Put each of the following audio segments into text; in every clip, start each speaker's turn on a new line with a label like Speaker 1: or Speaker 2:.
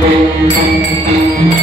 Speaker 1: Thank you.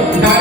Speaker 1: Now